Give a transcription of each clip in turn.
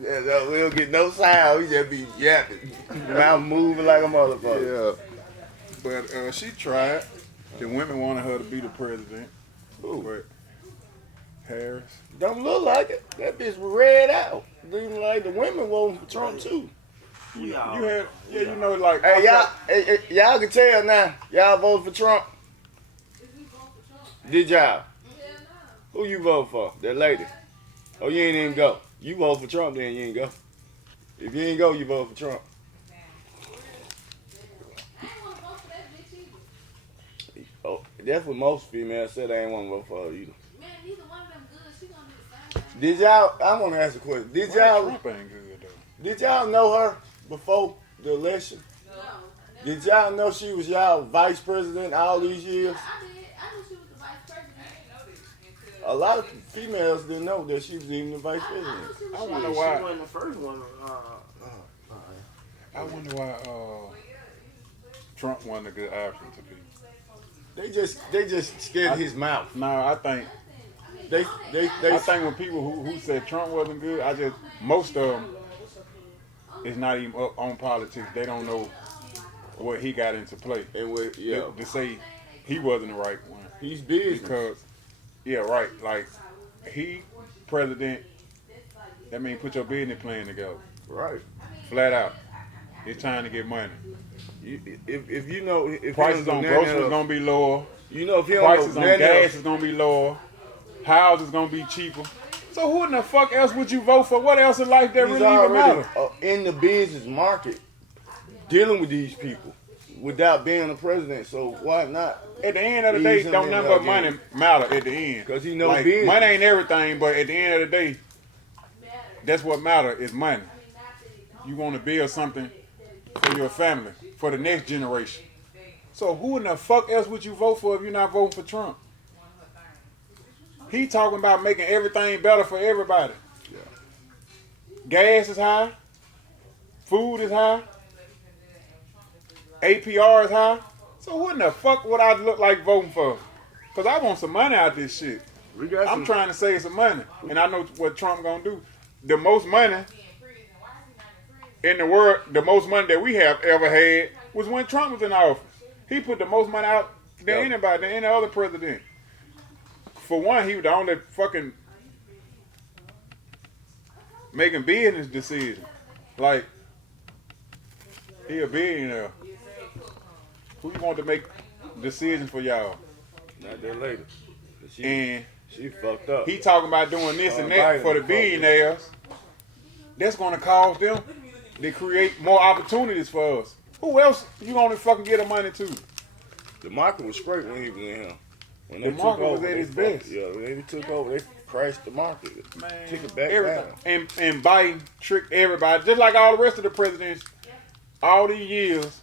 Yeah, no, we don't get no sound. We just be yapping. Mouth moving like a motherfucker. Yeah. But she tried. The women wanted her to be the president. Ooh. But Harris. Don't look like it. That bitch was red out. Even like the women voting for Trump too. You had, yeah, you know, like. Hey, y'all can tell now. Y'all voted for Trump. Did y'all? Who you vote for? That lady. Oh, you ain't even go. You vote for Trump, then you ain't go. If you ain't go, you vote for Trump. Oh, that's what most females said. They ain't want to vote for her either. Man, neither one of them good. She gonna do the same thing. Did y'all? I want to ask a question. Did y'all? Trump ain't good though. Did y'all know her before the election? No. Did y'all know she was y'all vice president all these years? I did. I knew she was the vice president. A lot of females didn't know that she was even the vice president. I wonder She why. wasn't the first one. I wonder why Trump wasn't a good option to people. They just scared his mouth. No, I think They I think when people who said Trump wasn't good, most of them is not even up on politics. They don't know what he got into play. And with, yeah, To say he wasn't the right one. he's busy. Because, yeah, right, like, he president, that means put your business plan together. Right. Flat out. It's time to get money. If you know, if Prices on groceries going to be lower. you know, if you don't Prices know on gas is going to be lower. Houses going to be cheaper. So who in the fuck else would you vote for? What else in life that he's really even already matter? in the business market dealing with these people without being a president. So why not? At the end of the day, Ease him don't in nothing there but money again. matter at the end. Because he knows Like, business. money ain't everything, but at the end of the day, that's what matters is money. You want to build something for your family, for the next generation. So who in the fuck else would you vote for if you're not voting for Trump? He talking about making everything better for everybody. Yeah. Gas is high. Food is high. APR is high. So who in the fuck would I look like voting for? Because I want some money out this shit. We got I'm trying to save some money. And I know what Trump gonna do. The most money in the world, the most money that we have ever had was when Trump was in office. He put the most money out than anybody, than any other president. For one, he was the only fucking making business decisions. Like, he a billionaire. Who you want to make decisions for y'all? Not that lady. And She fucked up. he talking about doing this and that for the billionaires. That's going to cause them to create more opportunities for us. Who else you going to fucking get the money to? The market was great when he was in here. When The they market took was over, at they its fucked- best. Yeah, when they took over, they crashed the market. Man, Took it back everything. down. And Biden tricked everybody, just like all the rest of the presidents. All these years,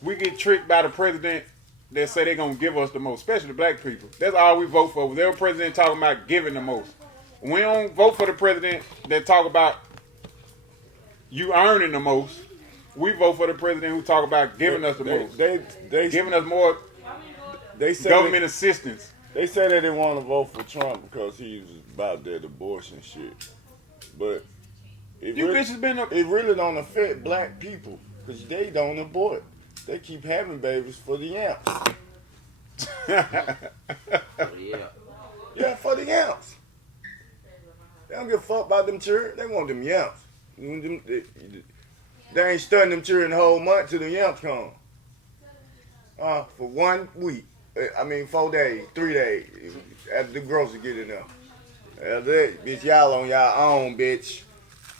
we get tricked by the president that say they're going to give us the most, especially the black people. That's all we vote for. Whatever president talking about giving the most. We don't vote for the president that talk about you earning the most. We vote for the president who talk about giving us the most. They Giving us more they said government assistance. They said they didn't want to vote for Trump because he was about that abortion shit. But it You really, bitches been up. it really don't affect black people because they don't abort. They keep having babies for the yamps. Yeah. Yeah, for the yamps. They don't give a fuck about them children. They want them yamps. They ain't studying them children the whole month till the yamps come. For 1 week. 4 days, 3 days. After the grocery get in there. That's it. Bitch, y'all on y'all own, bitch.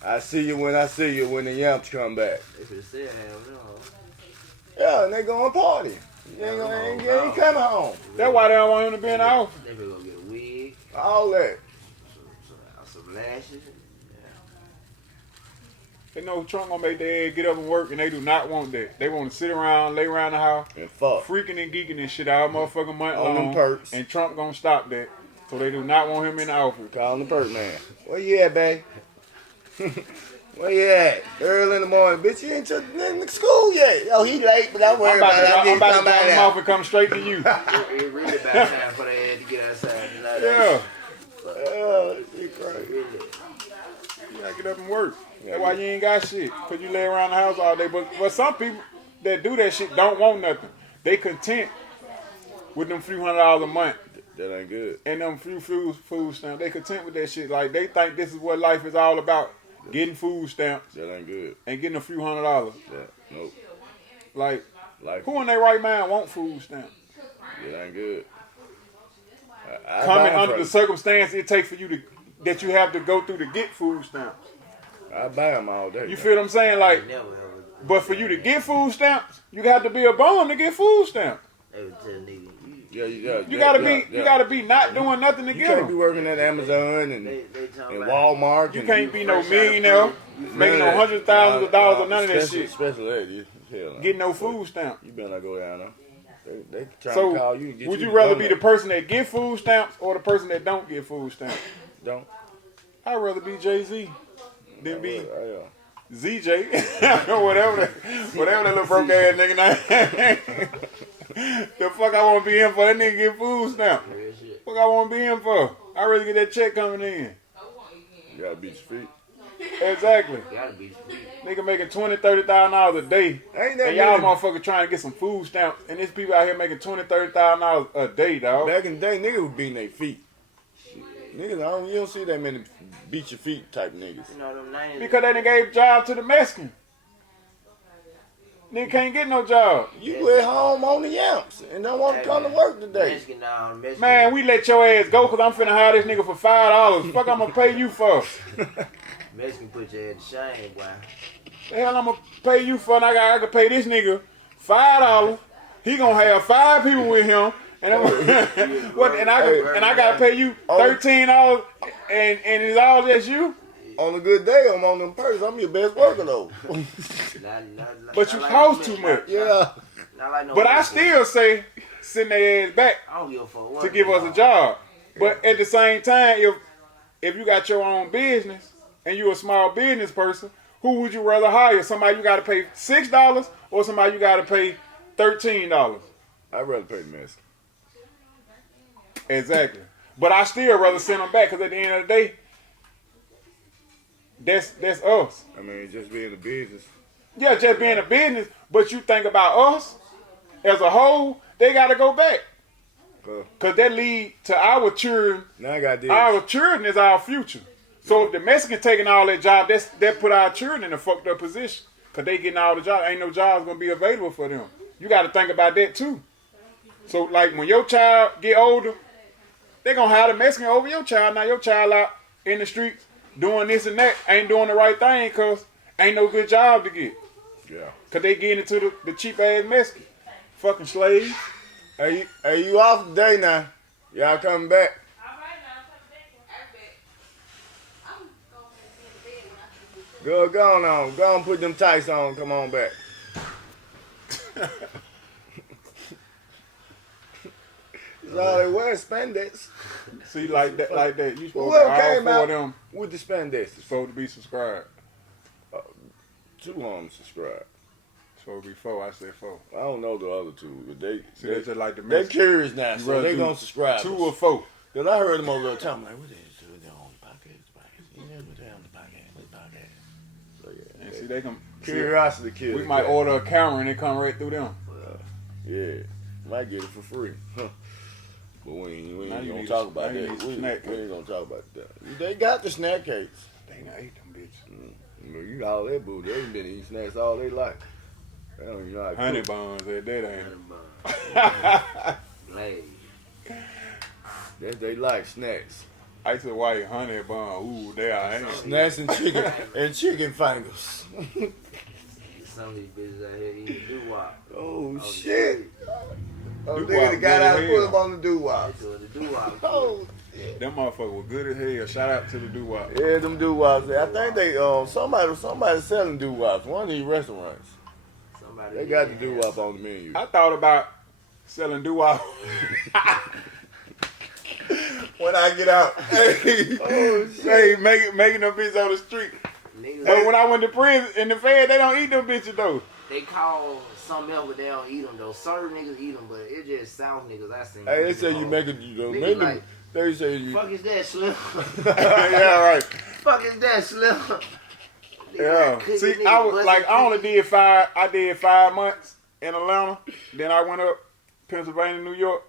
I see you when I see you when the yamps come back. They should still have them. Yeah, and they going party. They ain't coming home. That's why they don't want him to be in the office. They better go get a wig, All that. some lashes. They know Trump gonna make their ass get up and work, and they do not want that. They want to sit around, lay around the house, And fuck. freaking and geeking and shit all motherfucking month On them long. perks. And Trump gonna stop that. So they do not want him in the office. Calling the perk man. Where you at, babe? Where you at? Early in the morning. Bitch, you ain't to the school yet. Oh, he late, but don't worry I'm about about it. to drop him out. off and come straight to you. It really about time for they had to get outside tonight. Yeah. Oh, shit crazy. You gotta get up and work. That's why you ain't got shit. Cause you lay around the house all day. But some people that do that shit don't want nothing. They content with them few $100 a month. That ain't good. And them few food stamps. They content with that shit. Like they think this is what life is all about. Getting food stamps. That ain't good. And getting a few $100. Yeah, nope. Like Like, who in their right mind want food stamps? that ain't good. I Coming buy 'em under from the circumstance it takes for you that you have to go through to get food stamps. I buy them all day. You feel what I'm saying? Like, Never ever. but for you to get food stamps, you got to be a bum to get food stamps. They would tell niggas, You gotta be not doing nothing to You get can't be them. working at Amazon and they talking and about Walmart. You and can't be no millionaire making no hundreds of thousands of dollars or none of that shit. Special ed, hell no. Getting no food stamps. You better not go down there. They trying So to call you and get would you you to rather come be there. the person that get food stamps or the person that don't get food stamps? Don't. I'd rather be Jay-Z than be Yeah. ZJ or whatever that little broke ass nigga name. The fuck I want to be in for? That nigga get food stamp. real shit. Fuck I want to be in for? I really get that check coming in. You gotta beat your feet. Exactly. Gotta be free. Nigga making $20,000, $30,000 a day. Ain't that And y'all many- motherfuckers trying to get some food stamps. And there's people out here making $20,000, $30,000 a day, dog. Back in the day, niggas was beating their feet. Niggas, you don't see that many beat your feet type niggas. You know them 90s. Because they done gave job to the Mexican. Nigga can't get no job. You at home on the yamps and don't want to come to work today. Mexican down, Mexican. Man, we let your ass go because I'm finna hire this nigga for $5. Fuck I'm gonna pay you for? Mexican put your head to shame, boy. The hell I'm gonna pay you for? And I can pay this nigga $5. He gonna have 5 people with him. And, and I gotta pay you $13 and it's all just you? On a good day, I'm on them purse. I'm your best worker though. But you cost too much. Yeah. Not like no But I Mexican. still say send their ass back I don't give a fuck. to give us a job. But at the same time, if you got your own business and you a small business person, who would you rather hire? Somebody you got to pay $6 or somebody you got to pay $13? I'd rather pay the Mexican. Exactly. But I still rather send them back because at the end of the day, that's us. I mean, just being a business. Yeah, just being a business, but you think about us as a whole, they got to go back. Because that lead to our children. Now I got this. Our children is our future. So if the Mexican taking all that job, that put our children in a fucked up position. Because they getting all the jobs. Ain't no jobs going to be available for them. You got to think about that too. So like when your child get older, they going to hire the Mexican over your child. Now your child out in the streets doing this and that, ain't doing the right thing because ain't no good job to get. Yeah. Because they getting into the cheap ass Mexican. Fucking slaves. Hey, you off today now? Y'all coming back? All right, now, I'm back. I'm going to be in the bed when I see you. Go on, put them tights on. Come on back. That's all they wear, spandex. See, like that. You supposed to Whoever all came four out of them with the spandex. supposed to be subscribed. 2 of them subscribe. Supposed to be 4. I said 4. I don't know the other 2, but they That's just like the they Mexican. curious now, so rather they do gonna subscribe. 2 or 4. Cause I heard them over there talking like, what is it? They're on the podcast. You know what they're on the podcast. So yeah, And see, they can. curiosity kills. We might order a camera and it come right through them. Yeah, might get it for free. But we ain't Now you gonna need talk a- about now you that. need a We snack ain't gonna talk about that. They got the snack cakes. They ain't ate them bitches. You got all that boo. They ain't been eating snacks all their life. They don't even know how to Honey cook. buns at that ain't. Blade. That's they like snacks. I said white honey bun. Ooh, they are. Ain't it? Snacks and chicken fingers. Some of these bitches out here eating doo-wop. Oh shit. Oh, Doo-wop nigga, the guy that good put as him on the doo-wop. They doing the doo-wop. Oh, Them motherfuckers were good as hell. Shout out to the doo-wop. yeah, them doo-wops. I think they somebody selling doo-wops. One of these restaurants. Somebody They got the getting doo-wop on the menu. I thought about selling doo-wop. When I get out. Oh shit. Hey, making them bitches on the street. Niggas, But when I went to prison in the Fed, they don't eat them bitches though. they call something else, but they don't eat them though. Certain niggas eat them, but it just South niggas I seen. Hey, they say you make it, Niggas make like They say you. Fuck is that, Slim? Yeah, right. Fuck is that, Slim? Yeah. See, I only did 5 months in Atlanta. Then I went up Pennsylvania, New York.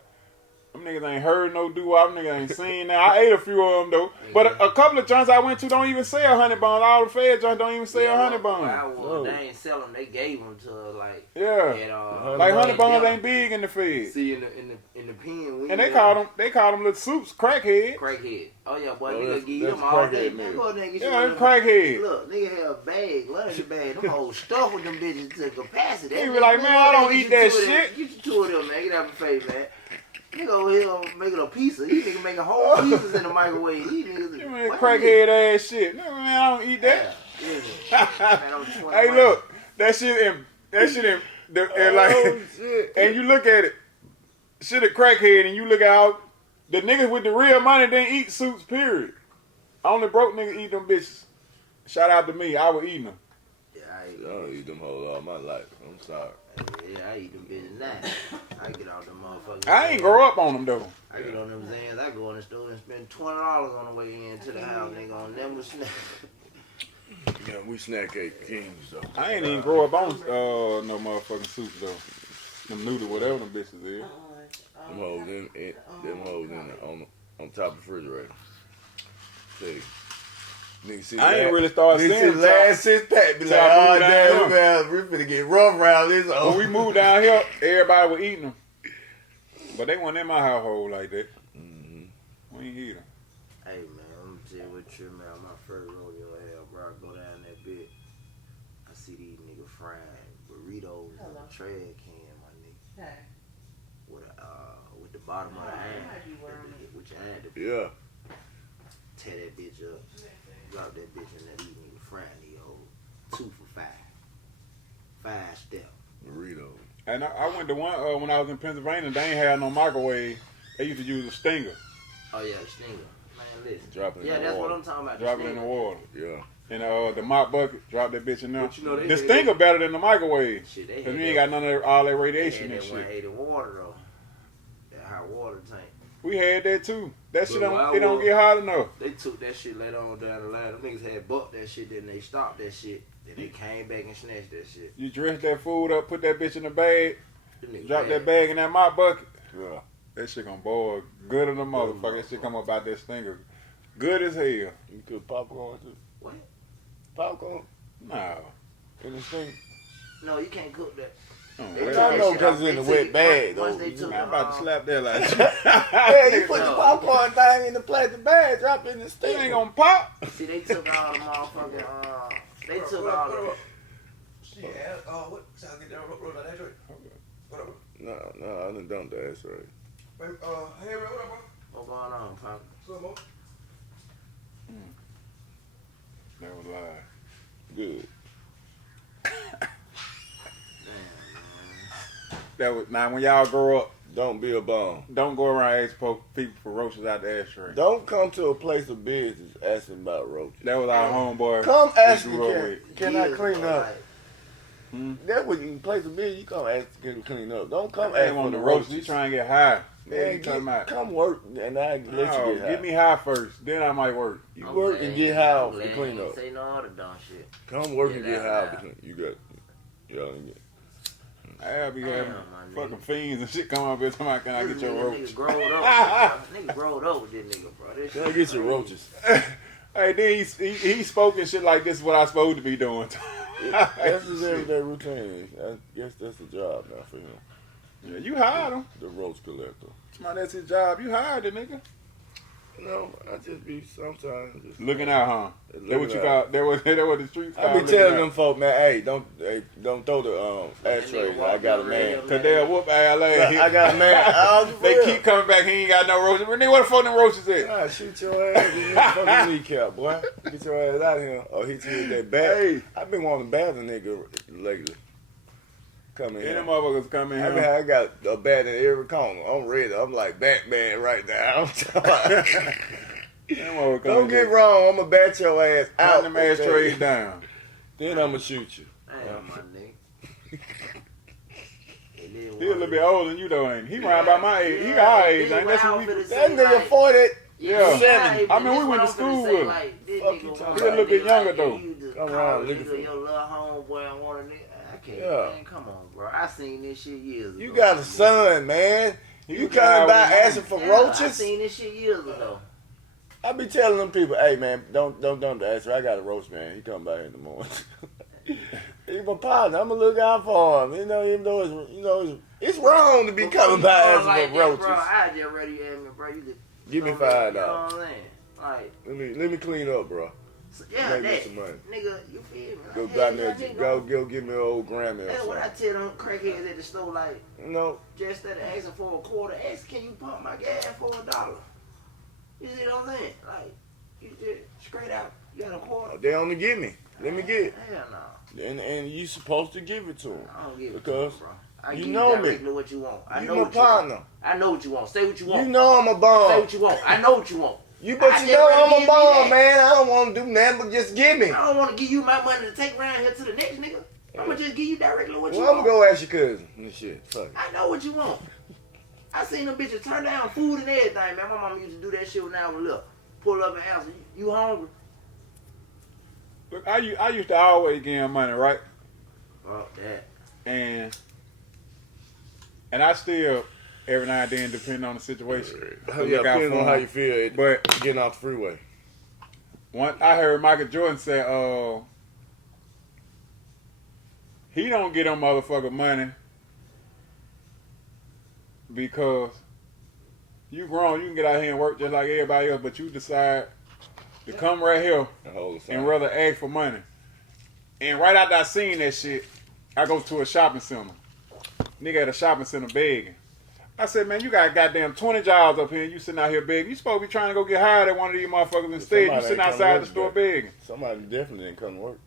Them niggas ain't heard no doo-wop. Them niggas ain't seen that. I ate a few of them though. But a couple of joints I went to don't even sell honey buns. All the Fed joints don't even sell honey buns. They ain't sell them. They gave them to like. Yeah. Like honey buns ain't big in the Fed. See in the pen. And they call them little soups crackhead. Crackhead. Oh yeah, boy, nigga give them all day. Yeah, crackhead. Look, nigga have a bag, lunch bag. Them whole stuff with them bitches to capacity. He be like, man, I don't eat that shit. Get you two of them, man. Get out my face, man. Nigga over here making a pizza. These niggas making whole pizzas in the microwave. These niggas. Crackhead ass shit. No, man, I don't eat that. Yeah. Hey, look, that shit in like, Shit. and you look at it, shit a crackhead, and you look at all the niggas with the real money didn't eat suits. Period. Only broke niggas eat them bitches. Shout out to me, I was eating them. Yeah, I don't eat them hoes all my life. I'm sorry. Yeah, I eat them bitches now. I get out them motherfuckers. I ain't grow up on them though. I get on them Zans. I go in the store and spend $20 on the way into the house. Nigga on never snack. Yeah, we snack ate kings though. I ain't even grow up on no motherfucking soups though. Them noodle, whatever them bitches is. Them hoes on top of the refrigerator. See. I ain't really started seeing the last 6 pack. Be like, oh damn, man, we finna get rough around this. When we moved down here, everybody was eating them, but they weren't in my household like that. Mm-hmm. We ain't eat them. Hey man, I'm gonna tell you what trip, man. My first rodeo hell, bro. I go down that bit. I see these niggas frying burritos in a trash can, my nigga. Hey. With the bottom of the hand, with your hand. Yeah. Tear that bitch up. Drop that bitch in that these niggas frying these old 2 for $5. 5 step. Burrito. And I went to one when I was in Pennsylvania. They ain't had no microwave. They used to use a stinger. Oh yeah, stinger. Man, listen. Drop it in yeah, the that's water. what I'm talking about. Drop it in the water. Yeah. And the mop bucket, drop that bitch in there. But you know, the stinger better than the microwave. Shit, Cause you ain't got none of all that radiation they and had shit. that 180 water though. That hot water tank. We had that too. That shit But don't get hot enough. They took that shit later on down the line. Them niggas had bucked that shit, then they stopped that shit. Then they came back and snatched that shit. You dress that food up, put that bitch in the bag, Them niggas drop bad. that bag in that mop bucket. Yeah. That shit gonna boil good in the motherfucker. That shit come up out that stinger. Good as hell. You cook popcorn too? What? Popcorn? No. In the thing? No, you can't cook that. I know because it's in the wet bag, though. Once they took I'm about to slap that like Yeah, you put the No. popcorn thing in the plastic bag, drop it in the It stick. ain't gonna pop. See, they took all the motherfucking, they took all the, Yeah, what? So I get down road like that joint. What up? No, I done done that. That's right. Hey, what up, bro? what's going on, pop? So, Mo? That was live. Good. That was now when y'all grow up, Don't be a bum. don't go around asking people for roaches out the ashtray. Don't come to a place of business asking about roaches. That was our homeboy. Come we ask me, grew up with. can I Years clean ago, up? like, That's what you place of business. You come ask to clean up. Don't come I ask ain't for on the the roaches. roaches. He trying to get high. Man, you talking about? come work and I let you get high. Get me high first, then I might work. You I'm work glad- and get high I'm off the glad clean you up. Say no other dumb shit. Come work Yeah, and get that's high off the loud. clean. You got, yeah. I be having my fucking fiends and shit come up here talking about, can I get your roach? Nigga growed up. Nigga growed up with this nigga, bro. This Can I shit get your crazy. roaches? Hey, then he spoken shit like this is what I supposed to be doing. That's his everyday routine. I guess that's the job now for him. Yeah, you hired him. The roach collector. Somebody, that's his job. You hired the nigga. No, I just be sometimes just Looking out, huh? That what you Looking call? out. That what the streets call? I be looking telling out. them folk, man, hey, don't throw the ashtray. I got a man. Cause they'll whoop our I ass. got a man. They keep coming back. He ain't got no roaches. Renee, what the fuck them roaches at? Nah, shoot your ass in your fucking kneecap, boy. Get your ass out of here. Or hit you with that bat. Hey. I've been wanting to bat a nigga lately. Come in Any here. motherfuckers come in I here. got a bat in every corner. I'm ready. I'm like Batman right now. Don't get wrong. I'm going to bat your ass out. Out them ashtrays down. Then I'm going to shoot you. Damn, my nigga. And is. He a little bit older than you though, ain't he? He around about my age. He our age, ain't that's what we. That nigga 40. Yeah. Seven. I mean, we went to school with him. Like, this Fuck nigga you want talking He a little bit younger like, though. You just Come call around, a looking nigga for- your little homeboy. I want a nigga. I can't. Yeah. Man, come on, bro. I seen this shit years ago. You got a son, man. He You was coming out by with him. asking for Yeah, I roaches? seen this shit years ago. I be telling them people, hey man, don't ask me. I got a roach, man. He come by in the morning. He's my partner. I'm gonna look out for him. You know, even though it's wrong to be coming by asking like for that, roaches. bro, I just ready to ask me, bro. You just Give me you know $5. what I'm saying? Like, Let me clean up, bro. yeah, Make me that some money. nigga, you feel me? Go Like, buy hey, me that nigga, go give me an old Grammy or That's what I something. tell them crackheads at the store, like, You know, just instead of asking for a quarter, ask, can you pump my gas for $1? You see what I'm saying? Like, you just straight out, you got a quarter? they only give me. Let me get it. Hell no. And you supposed to give it to them. I don't give it Because to you, bro. I you give know you me. directly what you want. I You know my what you want. partner. I know what you want. Say what you want. You know I'm a Say bum. what you want. I know what you want. But I you just know ready to I'm give a me bum, that. man. I don't want to do nothing but just give me. I don't want to give you my money to take around here to the next nigga. I'm going to just give you directly what you Well, I'm want. gonna go ask your cousin and shit. Fuck it. I know what you want. I seen them bitches turn down food and everything, man. My mama used to do that shit when I was little. Pull up and answer, you hungry? Look, I used to always give him money, right? Fuck that. And I still every now and then, depending on the situation. Yeah, look out depending for on how him. you feel, But getting off the freeway. I heard Michael Jordan say, he don't get them motherfucker money because you grown, you can get out here and work just like everybody else, but you decide to come right here and rather ask for money. And right after I seen that shit, I go to a shopping center. Nigga at a shopping center begging. I said, man, you got goddamn 20 jobs up here and you sitting out here begging. You supposed to be trying to go get hired at one of these motherfuckers. Instead, you sitting outside the store begging. Somebody definitely didn't come to work.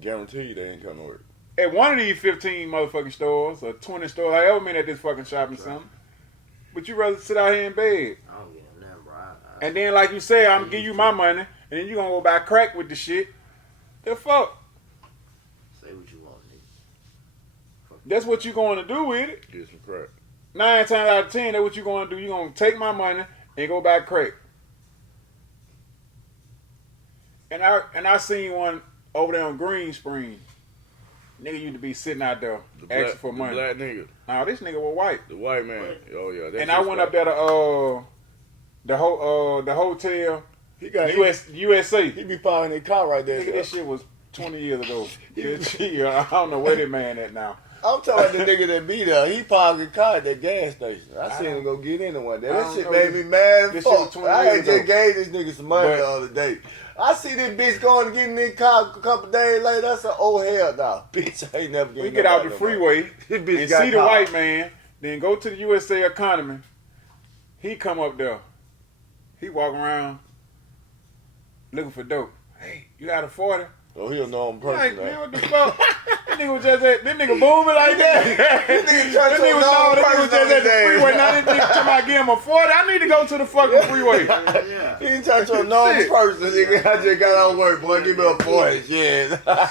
Guarantee you they ain't come to work. At one of these 15 motherfucking stores or 20 stores, however many at this fucking shopping center. But you rather sit out here and beg. I don't get nothing, bro. And then, like you said, I'm gonna give you my money, and then you gonna go buy crack with the shit. The fuck? Say what you want, nigga. That's what you going to do with it. Get some crack. 9 times out of 10, that's what you going to do. You gonna take my money and go buy crack. And I seen one over there on Green Spring. Nigga used to be sitting out there asking for money. The black nigga. Nah, this nigga was white. The white man. Oh yeah. That's And I went up there to the hotel. He got USA. He be parking his car right there. Nigga, that shit was 20 years ago. I don't know where that man at now. I'm talking about the nigga that be there. He parked his car at that gas station. I seen him go get in one day. That shit made me mad as This shit was fuck. 20 I years had just ago. gave this nigga some money But- the other day. I see this bitch going to get in his car a couple days later. I said, oh hell no. Bitch, I ain't never getting We get out the nobody freeway This bitch and got see the caught. white man, then go to the USA economy. He come up there. He walk around looking for dope. Hey, you got a 40? Oh, he'll know him Like, personally. man, what the fuck? That nigga was just at, this nigga booming like that. This nigga trying That to nigga was, know him that nigga was just personally at the today. freeway. Now this nigga talking about give him a 40. I need to go to the fucking freeway. Yeah. He ain't trying to know him person, nigga. I just got out of work, boy. Give me a 40. Shit. Yeah,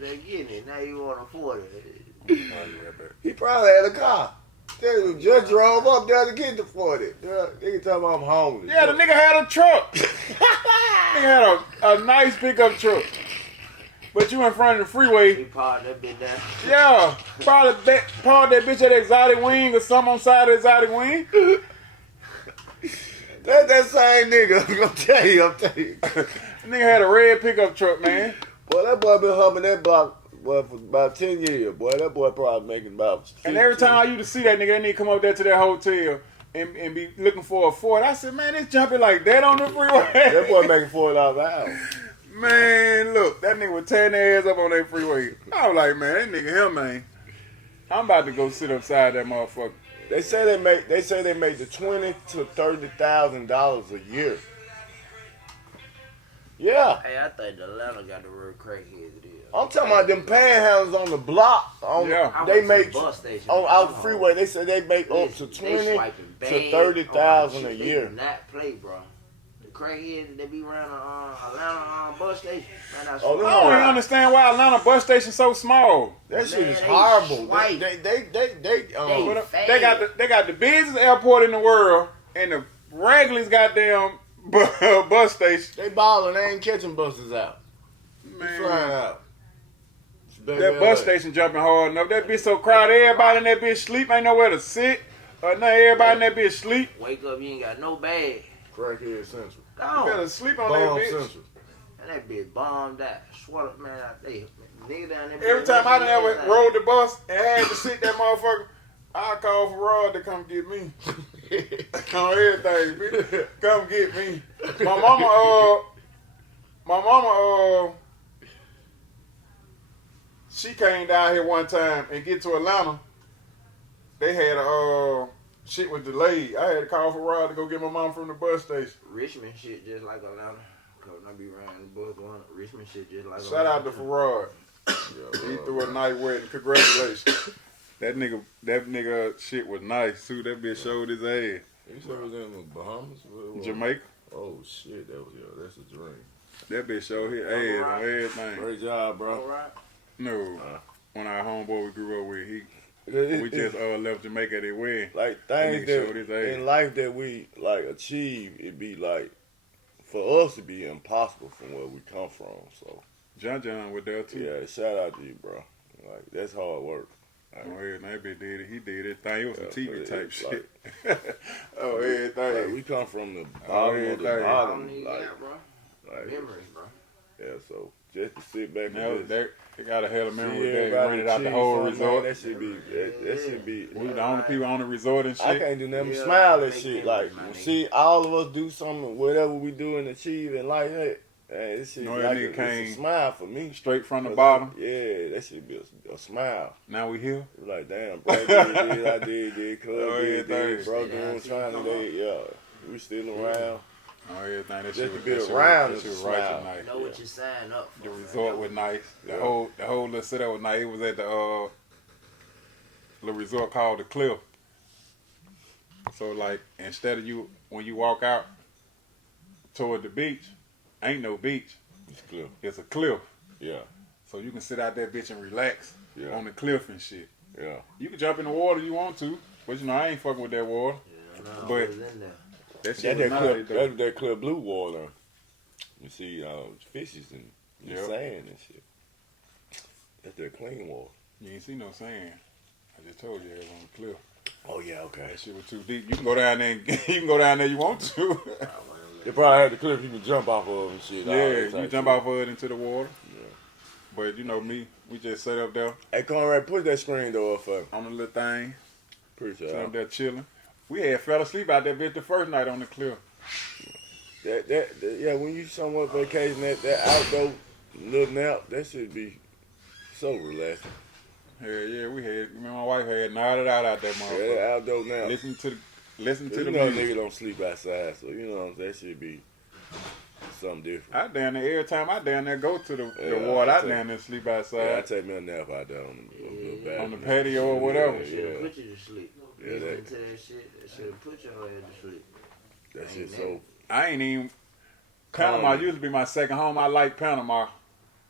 they're getting it. Now you want to afford it. He probably had a car. Dude, just drove up there to get the 40. Nigga talking about I'm homeless. Yeah, the nigga had a truck. Nigga had a nice pickup truck. But you in front of the freeway. He parked that bitch down. Yeah, probably parked that bitch at Exotic Wing or something on side of Exotic Wing. That same nigga. I'm gonna tell you. Nigga had a red pickup truck, man. Boy, that boy been humping that block for about 10 years. Boy, that boy probably making about 15. And every time I used to see that nigga, that nigga come up there to that hotel and be looking for a Ford. I said, man, it's jumping like that on the freeway. That boy making $40 an hour. Man, look, that nigga was tearing their ass up on that freeway. I was like, man, that nigga him, man. I'm about to go sit upside that motherfucker. They say they make the $20,000 to $30,000 a year. Yeah. Hey, I think the Atlanta got the word crackheads it is. I'm talking about them panhandlers on the block. Yeah. I They went to make the bus station. on out the freeway. They say they make up to Listen, they $20,000 swiping to bad $30,000 on a shit. year. They do not play, bro. The crackheads that be around Atlanta bus station. Man, I Oh, swear. no. I don't even understand why Atlanta bus station so small. That shit Man, is they horrible. swipe. They got the busiest airport in the world and the regular's goddamn bus station. They balling. They ain't catching buses out. They flying Man, out. that bus station jumping hard enough. That bitch so crowded. Everybody in that bitch sleep. Ain't nowhere to sit. Or nothing. Everybody in that bitch sleep. Wake up, you ain't got no bag. Crackhead Central. You Gone. better sleep on Bomb that bitch. Central. And that bitch bombed out. Swallowed, man, they nigga down there. Every time I done ever rode the bus and had to sit that motherfucker, I call for Rod to come get me. On everything, bitch. Come get me. My mama, she came down here one time and get to Atlanta. They had shit was delayed. I had to call for Rod to go get my mom from the bus station. Richmond shit just like Atlanta. Cause I be around the bus going. Richmond shit just like Shout out to Farad. He threw a night wedding. Congratulations. That nigga shit was nice too. That bitch showed his ass. You said it was in the Bahamas? Jamaica. Oh shit, that's a dream. That bitch showed his ass on everything. Great job, bro. Alright. No, when our homeboy we grew up with, we It- just left Jamaica at their wedding. like That things nigga showed that his ass. in life that we like achieve, it be like for us to be impossible from where we come from. So John was there too. yeah, shout out to you, bro. Like that's hard work. Oh, everything that bitch did it. He did it. Thing. It was some Yeah, TV but type it's shit. like- Oh, Like, everything. we come from the Oh, bottom of the everything. I bottom. don't need Like, that, bro. like Memories, bro. yeah. So just to sit back Now and just they got a hell of memory see with that. everybody Rented out the cheese whole something, resort. That should be. That should be. We were the only people on the resort and I shit. can't do nothing but Yeah, smile at make shit. memories, Like, my nigga. see all of us do something, whatever we do and achieve in life. Hey, this shit No, like that it's nigga a came smile for me. Straight from the 'Cause bottom. Yeah, that should be a smile. Now we here. It's like, damn, bro, did, I did, cuz Oh, did, everything. bro, doing, trying to, yeah. We still around. Oh, everything. That Just shit to was, be that shit around was, that is shit a was right smile. tonight. Know what you sign up for. The man. resort was nice. The Yeah. whole little setup was nice. It was at the little resort called the Cliff. So like instead of you when you walk out toward the beach, ain't no beach. It's clear. It's a cliff. Yeah, So you can sit out that bitch and relax Yeah. on the cliff and shit. yeah. You can jump in the water you want to, but you know I ain't fucking with that water. Yeah, no, But- I was in there. That shit That was clear, nice though. that clear blue water. You see, fishes and Yep. sand and shit. That's that clean water. You ain't see no sand. I just told you it was on the cliff. Oh yeah, okay. That shit was too deep. You can go down there. And, you can go down there. You want to. They probably had the cliff you can jump off of and shit. all Yeah, that you type jump shit. off of it into the water. Yeah. But you know me, we just sat up there Hey, Conrad, put that screen door up for me. on the little thing, Appreciate sat up it. there chilling. We had fell asleep out there bitch the first night on the cliff. Yeah, when you somewhat vacation, that outdoor little nap, that should be so relaxing. Hell yeah, we had. Me and my wife had nodded out that Yeah, motherfucker. that outdoor nap. Listen to You the know, music. nigga don't sleep outside, so you know that should be something different. I down there every time I down there go to the Yeah, water. I I take- down there sleep Yeah, I outside take me a nap out there on the on the patio or whatever. Yeah, Should've put you to sleep. Yeah, Listen that- to that shit. That should've put your ass to sleep. That shit so. I ain't even. Panama Calm. used to be my second home. I like Panama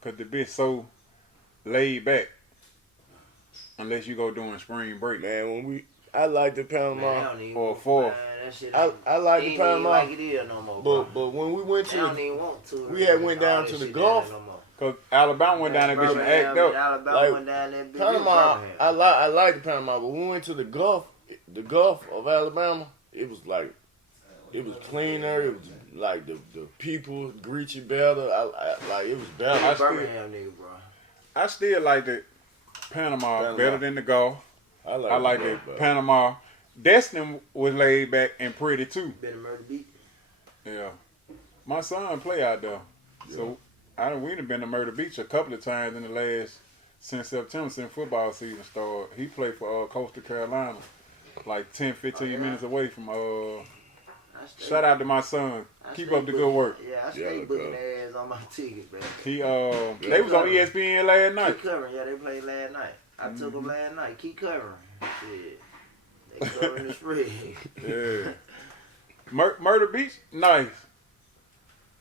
because the bitch so laid back. Unless you go during spring break. Man, I like the Man, I Panama, don't even Or want- four. man, that shit I like the ain't even Panama, like it is no more, bro. but when we went I to don't the, even want to. we had man. went down All to that the shit Gulf. down there no more. Because Alabama went down there bitch and Birmingham, act up. Alabama Like, went down there, bitch. Panama, Birmingham. I like the Panama, but when we went to the Gulf of Alabama, it was like, it was cleaner. It was like the people greet you better. I like it was better. I still- Birmingham nigga, bro. I still like the Panama better than the Gulf. I like the Gulf better. Panama. Destin was laid back and pretty too. Been a murder beat. Yeah. My son play out there. So we done been to Murder Beach a couple of times in the last, since September, since football season started. He played for Coastal Carolina, like 10, 15 minutes away from I stay- shout out to my son. I Keep stay up the good booking- work. Yeah, I Yeah, stay look booking up. their ass on my ticket, man. He they was on ESPN last night. Keep covering. Yeah, they played last night. I took them last night. Keep covering. Shit. They covering the spread. Yeah. Murder Beach, nice.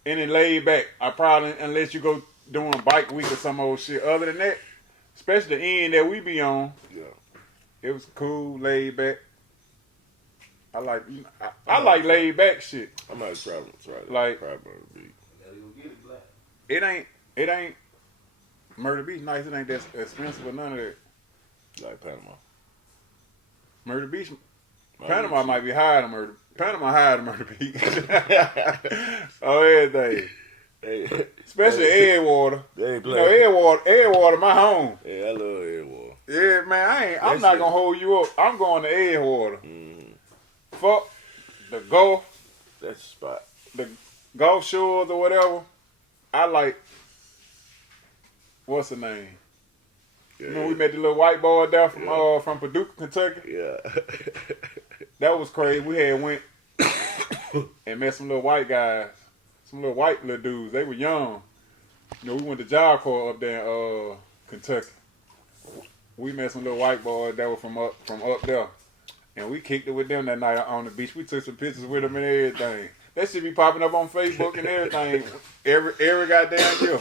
and it laid back. I probably, unless you go doing bike week or some old shit. Other than that, especially the end that we be on, Yeah. it was cool, laid back. I like, I like laid back shit. I might try to Like- try Murder Beach. Gotta go get it, black. It ain't Murder Beach nice. It ain't that expensive or none of that. Like Panama. Murder Beach, Murder Panama Beach. might be higher than Murder. Panama higher than Murder Beach. Oh, everything. Hey, Especially Edgewater. they ain't You know, playing. Edgewater, my home. Yeah, I love Edgewater. Yeah, man, I'm That's not it. gonna hold you up. I'm going to Edgewater. Mm-hmm. Fuck the golf, That's the spot. the Gulf Shores or whatever. I like, what's the name? Yeah. You know, we met the little white boy there from Paducah, Kentucky. Yeah. That was crazy. We had went and met some little white guys, some little white little dudes. They were young. You know, we went to Job Corps up there in Kentucky. We met some little white boys that were from up there. And we kicked it with them that night on the beach. We took some pictures with them and everything. That shit be popping up on Facebook and everything. Every goddamn year.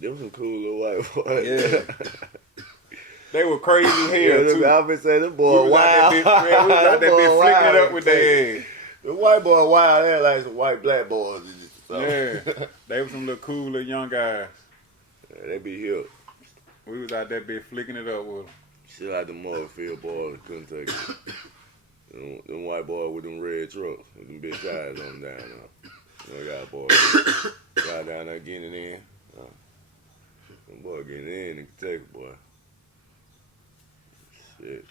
Them some cool little white boys. Yeah. They were crazy as hell, Yeah, too. I've been saying them We boy was out wild. that bitch, we was out that bitch flicking it up with their ass. The white boy wild. They like some white black boys. Yeah. They were some little cool little young guys. Yeah, they be here. We was out that bitch flicking it up with them. Shit like the Motherfield boys couldn't take it. Them white boys with them red trucks. With them big guys on them down there. You know, got boys. Got down there getting it in. Them boys getting it in Kentucky, boy. Shit.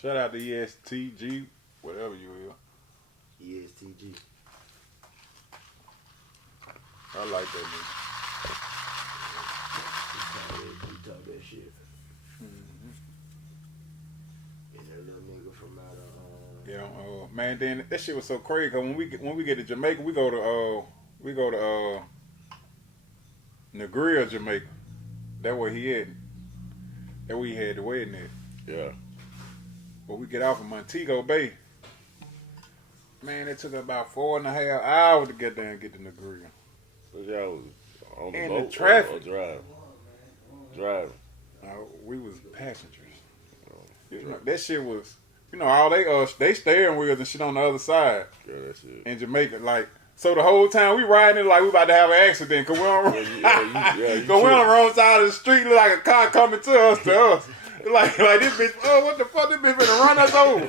Shout out to ESTG, whatever you will. ESTG. I like that nigga. You talk that shit. And that little nigga from out of Yeah, man. Then that shit was so crazy. Cause when we get to Jamaica, we go to Negril, Jamaica. That where he at. That where he had the wedding at. Yeah. But we get off of Montego Bay. Man, it took about 4.5 hours to get there and get to Negril. So y'all was on the And boat the traffic. or driving? Driving. We was passengers. You know, that shit was, you know, all they steering wheels and shit on the other side Yeah, that's it. in Jamaica. Like, so the whole time we riding it like we about to have an accident. Cause we on, you cause we on the wrong side of the street. Look like a car coming to us. Like this bitch, oh, what the fuck, this bitch finna run us over.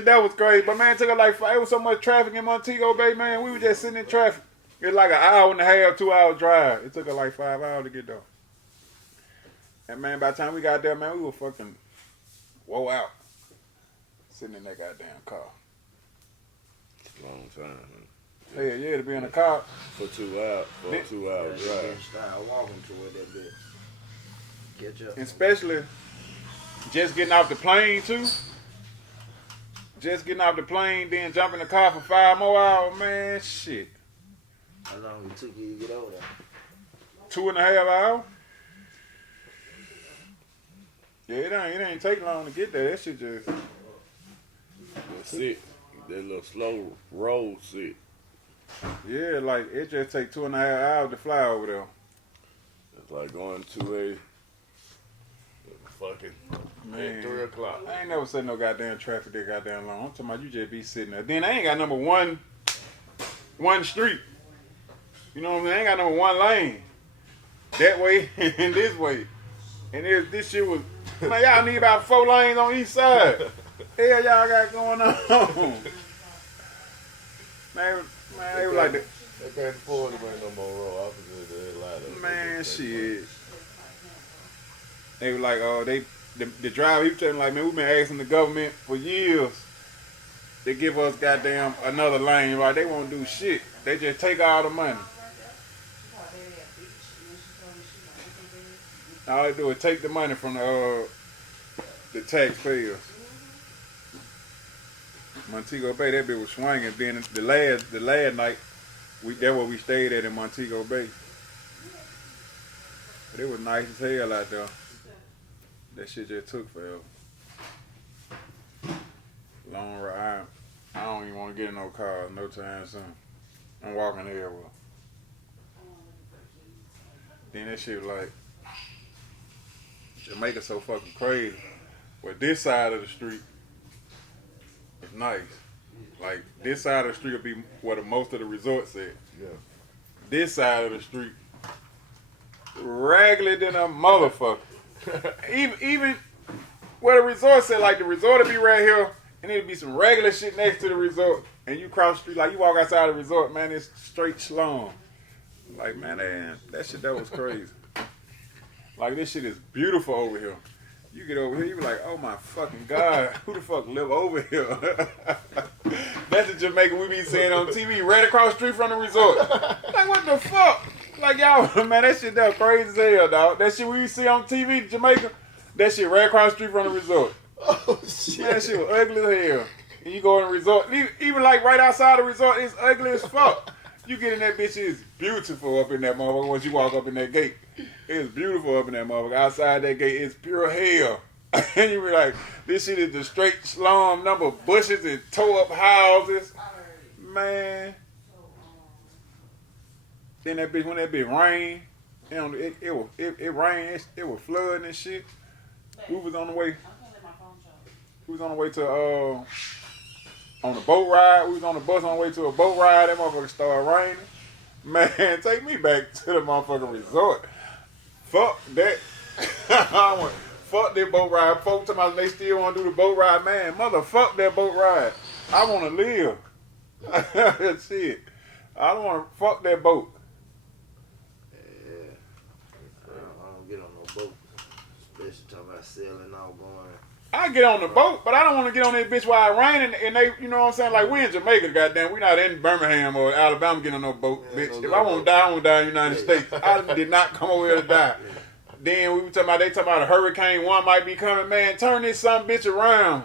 That was crazy. But man, it took us like, it was so much traffic in Montego Bay, man. We were just sitting in traffic. It was like an hour and a half, 2 hour drive. It took us like 5 hours to get there. And man, by the time we got there, man, we were fucking woe out. Sitting in that goddamn car. Long time, huh? Hell yeah, to be in a car. For 2 hours. For a 2 hour yeah, drive. start walking toward that bitch. Catch up. Especially just getting off the plane too. Just getting off the plane, then jumping in the car for 5 more hours, man, shit. How long it took you to get over there? 2.5 hours. Yeah, it ain't take long to get there. That shit just That's it. That little slow road sit. yeah, like it just take 2.5 hours to fly over there. It's like going to a fucking Man, 3 o'clock. I ain't never seen no goddamn traffic that goddamn long. I'm talking about you just be sitting there. Then I ain't got number one street. You know what I mean? I ain't got number one lane. That way and this way. And this shit was, man, y'all need about 4 lanes on each side. Hell y'all got going on. Man, they was like that. They can't afford to bring no more road officers. They lie to Man, shit. They were like, the driver, he was telling like, man, we've been asking the government for years to give us goddamn another lane, right? They won't do shit. They just take all the money. All they do is take the money from the taxpayers. Montego Bay, that bitch was swinging. Then the last night, that's where we stayed at in Montego Bay. But it was nice as hell out there. That shit just took forever. Long ride. I don't even want to get in no car no time soon. I'm walking everywhere. Then that shit was like, Jamaica so fucking crazy. But this side of the street is nice. Like, this side of the street will be where the most of the resorts at. Yeah. This side of the street, raggedy than a motherfucker. even where the resort at, like the resort will be right here, and it'll be some regular shit next to the resort. And you cross the street, like you walk outside the resort, man, it's straight slum. Like, man, that shit, that was crazy. Like, this shit is beautiful over here. You get over here, you be like, oh my fucking God, who the fuck live over here? That's the Jamaica we be seeing on TV, right across the street from the resort. Like, what the fuck? Like, y'all, man, that shit that was crazy as hell, dog. That shit we see on TV, Jamaica, that shit right across the street from the resort. Oh, shit. Man, that shit was ugly as hell. And you go in the resort, even like right outside the resort, it's ugly as fuck. You get in that bitch, it's beautiful up in that motherfucker once you walk up in that gate. It's beautiful up in that motherfucker. Outside that gate, it's pure hell. And you be like, this shit is the straight slum, number of bushes and tore up houses. Man. Then that bitch, when that bitch rained, it rained, it was flooding and shit. We was on the way. We was on the way to on the boat ride. We was on the bus on the way to a boat ride. That motherfucker started raining. Man, take me back to the motherfucking resort. Fuck that. I went, fuck that boat ride. Folks talking about they still want to do the boat ride. Man, motherfuck that boat ride. I want to live. That's it. I don't want to fuck that boat. Yeah. I don't get on no boat. Especially talking about sailing out going. I get on the boat, but I don't want to get on that bitch while it raining and they, you know what I'm saying? Like, we in Jamaica, goddamn. We not in Birmingham or Alabama getting on no boat, bitch. If I want to die, I want to die in the United States. I did not come over here to die. Then we were talking about, they talking about a hurricane one might be coming. Man, turn this son bitch around.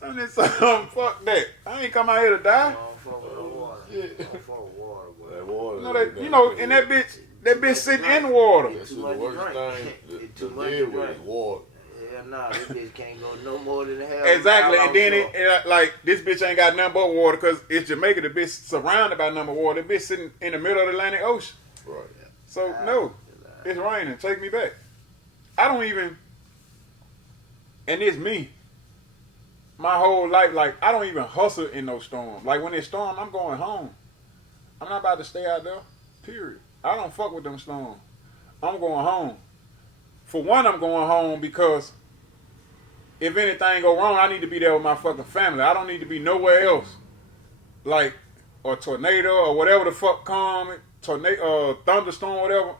Turn this son, fuck that. I ain't come out here to die. I don't fuck with the water. I don't fuck with water, boy. That water. You know, and that bitch sitting in the water. That's the worst thing to deal with is water. Yeah, nah, this bitch can't go no more than hell. Exactly, and then like this bitch ain't got nothing but water because it's Jamaica. The bitch surrounded by nothing but water. The bitch sitting in the middle of the Atlantic Ocean. Right. So no, it's raining. Take me back. I don't even, and it's me. My whole life, like I don't even hustle in no storm. Like when it's storm, I'm going home. I'm not about to stay out there. Period. I don't fuck with them storms. I'm going home. For one, I'm going home because if anything go wrong, I need to be there with my fucking family. I don't need to be nowhere else. Like a tornado or whatever the fuck come, tornado, thunderstorm, whatever.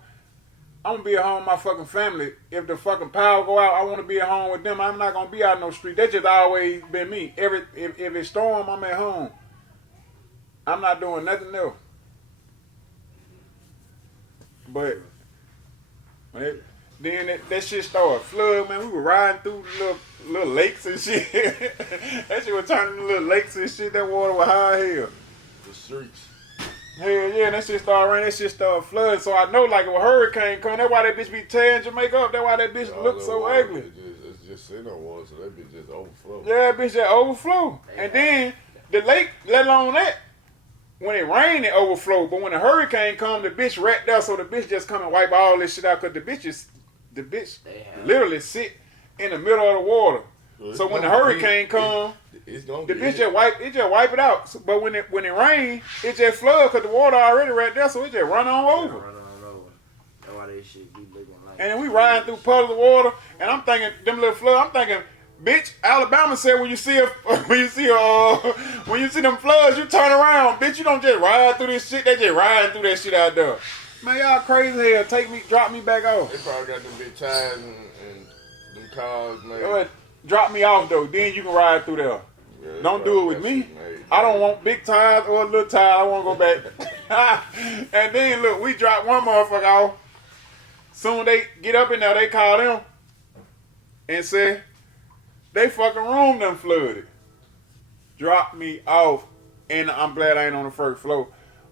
I'm gonna be at home with my fucking family. If the fucking power go out, I want to be at home with them. I'm not gonna be out in no street. That's just always been me. If it's storm, I'm at home. I'm not doing nothing else. But then that shit started flooding, man. We were riding through little lakes and shit. That shit was turning into little lakes and shit. That water was high as hell. The streets. Hell yeah, that shit started raining. That shit started flooding. So I know like if a hurricane come, that's why that bitch be tearing Jamaica up. That's why that bitch look so water, ugly. It's just sitting on water, so that bitch just overflow. Yeah, that bitch just overflow. And then the lake, let alone that, when it rain, it overflow. But when the hurricane come, the bitch right there, so the bitch just come and wipe all this shit out. Cause the bitch literally sit in the middle of the water. Well, so when the hurricane come, the bitch just wipe it out. So, but when it rain, it just flood because the water already right there, so it just run on over. Run on over. That's why they shit be looking like. And then we riding through puddles of water, and I'm thinking them little flood. I'm thinking, bitch, Alabama said when you see them floods, you turn around, bitch. You don't just ride through this shit. They just riding through that shit out there. Man, y'all crazy hell. Drop me back off. They probably got them big tires and them cars, man. Go ahead. Drop me off though, then you can ride through there. Yeah, don't do it with me. I don't want big tires or little tires. I want to go back. And then look, we drop one motherfucker off. Soon they get up in there, they call them and say they fucking room done flooded. Drop me off, and I'm glad I ain't on the first floor.